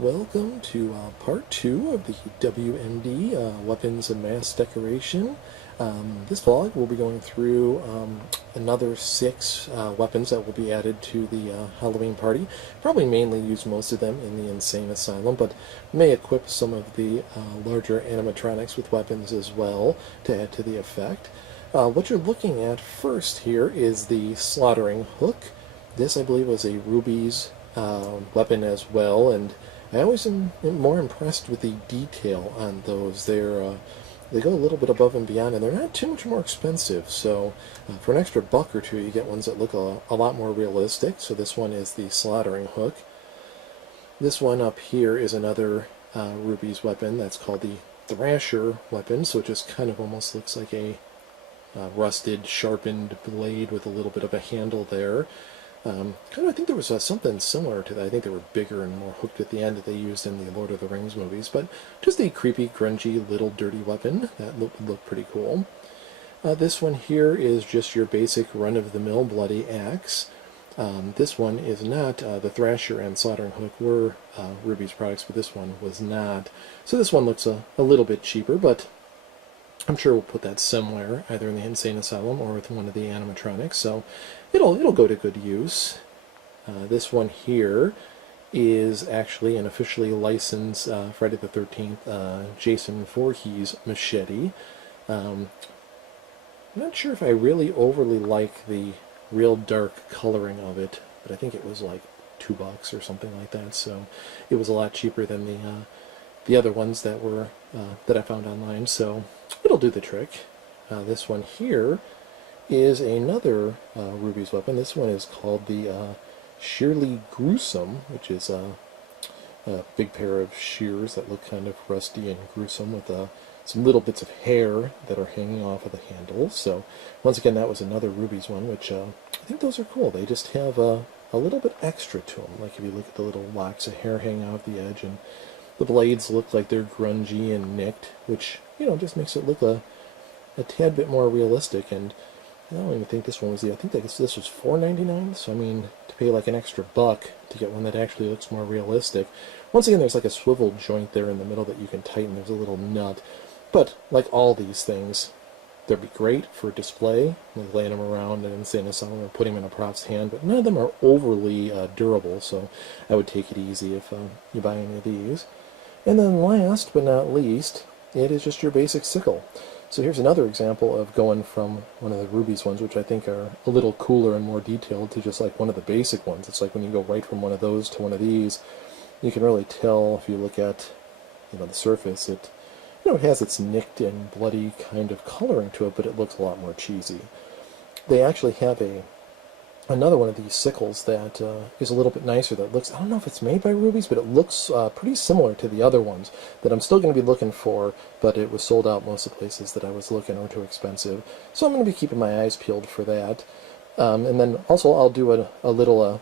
Welcome to part 2 of the WMD Weapons and Mass Decoration. This vlog we'll be going through another 6 weapons that will be added to the Halloween party. Probably mainly use most of them in the Insane Asylum, but may equip some of the larger animatronics with weapons as well to add to the effect. What you're looking at first here is the Slaughtering Hook. This, I believe, was a Rubies weapon as well, and I always am more impressed with the detail on those. They go a little bit above and beyond, and they're not too much more expensive. So for an extra $1 or $2, you get ones that look a lot more realistic. So this one is the Slaughtering Hook. This one up here is another Rubies weapon that's called the Thrasher weapon. So it just kind of almost looks like a rusted, sharpened blade with a little bit of a handle there. I think there was something similar to that. I think they were bigger and more hooked at the end that they used in the Lord of the Rings movies, but just a creepy, grungy, little dirty weapon that would look pretty cool. This one here is just your basic run-of-the-mill bloody axe. This one is not. The Thrasher and Slaughtering Hook were Rubies products, but this one was not. So this one looks a little bit cheaper, but I'm sure we'll put that somewhere, either in the Insane Asylum or with one of the animatronics, so it'll go to good use. This one here is actually an officially licensed Friday the 13th Jason Voorhees Machete. I'm not sure if I really overly like the real dark coloring of it, but I think it was like $2 or something like that, so it was a lot cheaper than the other ones that were that I found online, so it'll do the trick. This one here is another Rubies weapon. This one is called the Shearly Gruesome, which is a big pair of shears that look kind of rusty and gruesome with some little bits of hair that are hanging off of the handle. So once again, that was another Rubies one, which I think those are cool. They just have a little bit extra to them. Like if you look at the little locks of hair hanging off the edge, and the blades look like they're grungy and nicked, which, you know, just makes it look a tad bit more realistic. And I don't even think this one was I think this was $4.99, so I mean, to pay like an extra $1 to get one that actually looks more realistic. Once again, there's like a swivel joint there in the middle that you can tighten. There's a little nut. But like all these things, they'd be great for display, like laying them around in Insane Asylum or putting them in a prop's hand, but none of them are overly durable, so I would take it easy if you buy any of these. And then last but not least, it is just your basic sickle. So here's another example of going from one of the Rubies ones, which I think are a little cooler and more detailed, to just like one of the basic ones. It's like when you go right from one of those to one of these, you can really tell if you look at, the surface. It has its nicked and bloody kind of coloring to it, but it looks a lot more cheesy. They actually have another one of these sickles that is a little bit nicer, that looks, I don't know if it's made by Rubies, but it looks pretty similar to the other ones that I'm still going to be looking for, but it was sold out most of the places that I was looking, or too expensive. So I'm going to be keeping my eyes peeled for that. And then also I'll do a little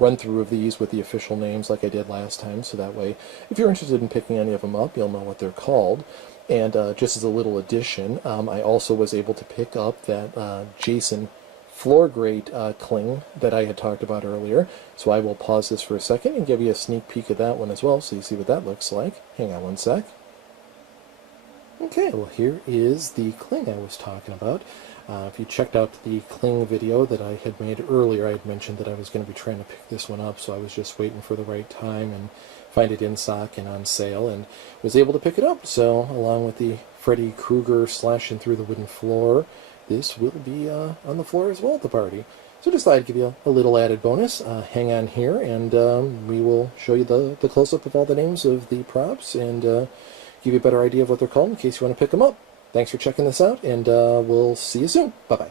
run-through of these with the official names like I did last time, so that way if you're interested in picking any of them up, you'll know what they're called. And just as a little addition, I also was able to pick up that Jason floor grate cling that I had talked about earlier. So I will pause this for a second and give you a sneak peek of that one as well, so you see what that looks like. Hang on one sec. Okay, well here is the cling I was talking about. If you checked out the cling video that I had made earlier, I had mentioned that I was going to be trying to pick this one up, so I was just waiting for the right time and find it in stock and on sale, and was able to pick it up. So along with the Freddy Krueger slashing through the wooden floor, this will be on the floor as well at the party. So just thought I'd give you a little added bonus. Hang on here, and we will show you the close-up of all the names of the props, and give you a better idea of what they're called in case you want to pick them up. Thanks for checking this out, and we'll see you soon. Bye-bye.